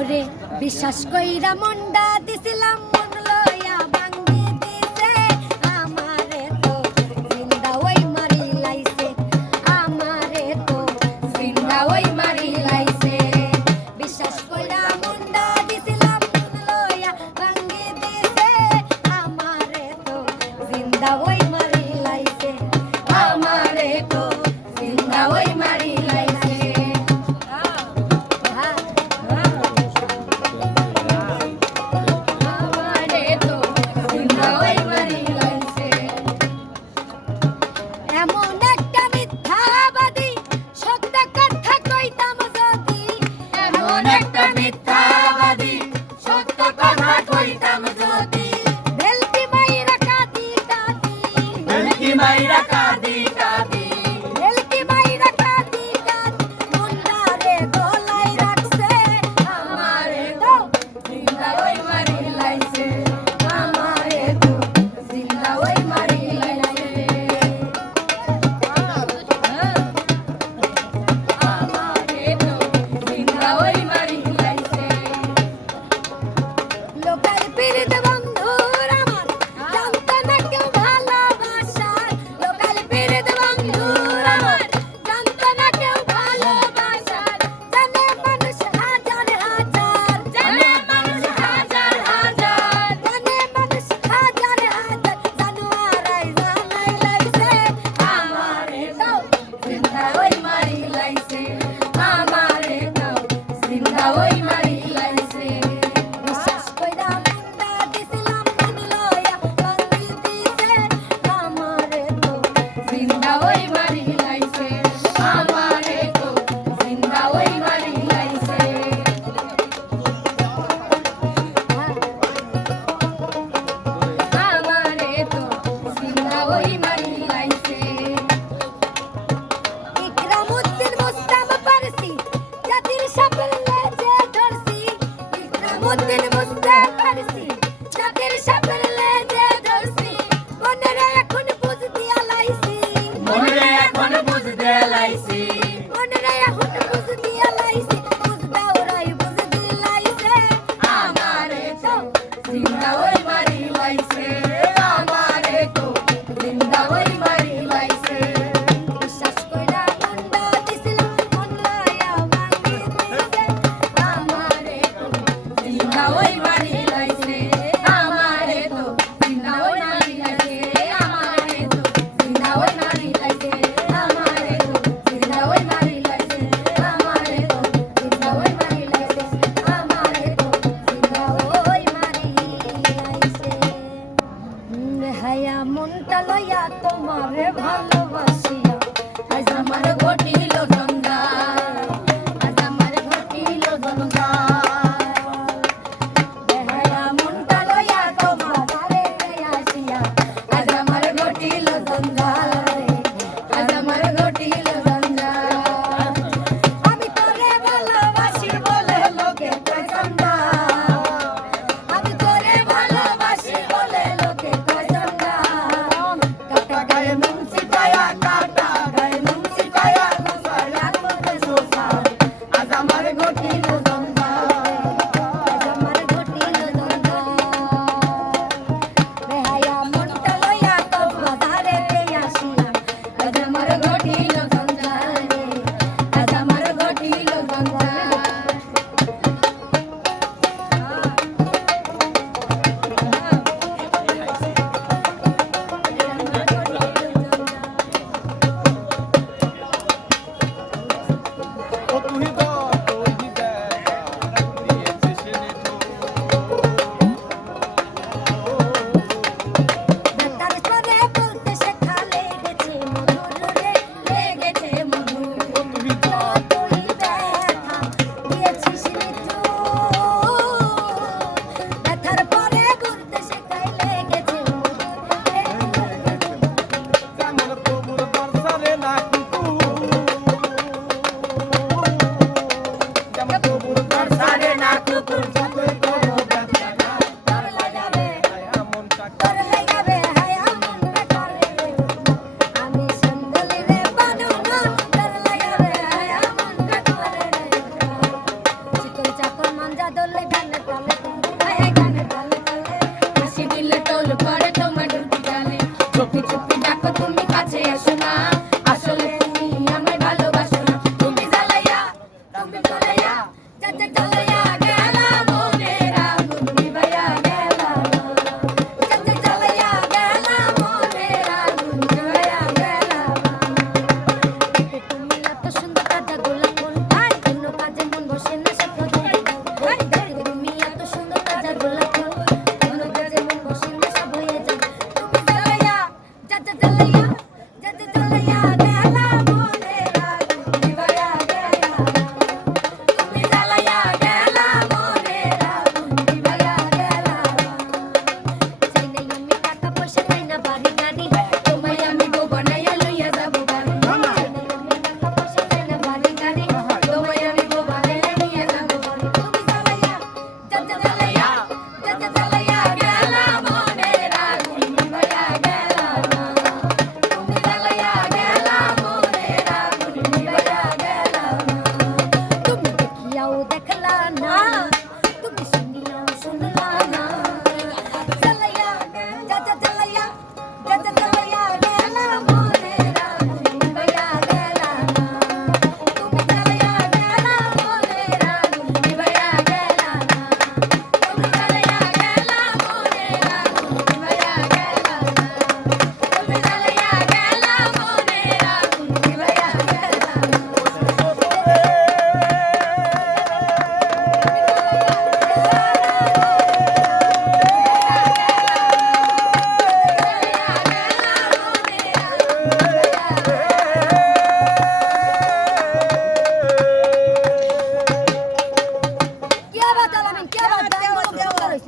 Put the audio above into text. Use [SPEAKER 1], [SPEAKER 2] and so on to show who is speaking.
[SPEAKER 1] ওরে বিশ্বাস কইরা মন্ডা দিছিলাম। I see. লয়া মনটা লয়া তোমারে ভালোবাসিয়া। আজ আমার ঘটিল জন্ম। she will told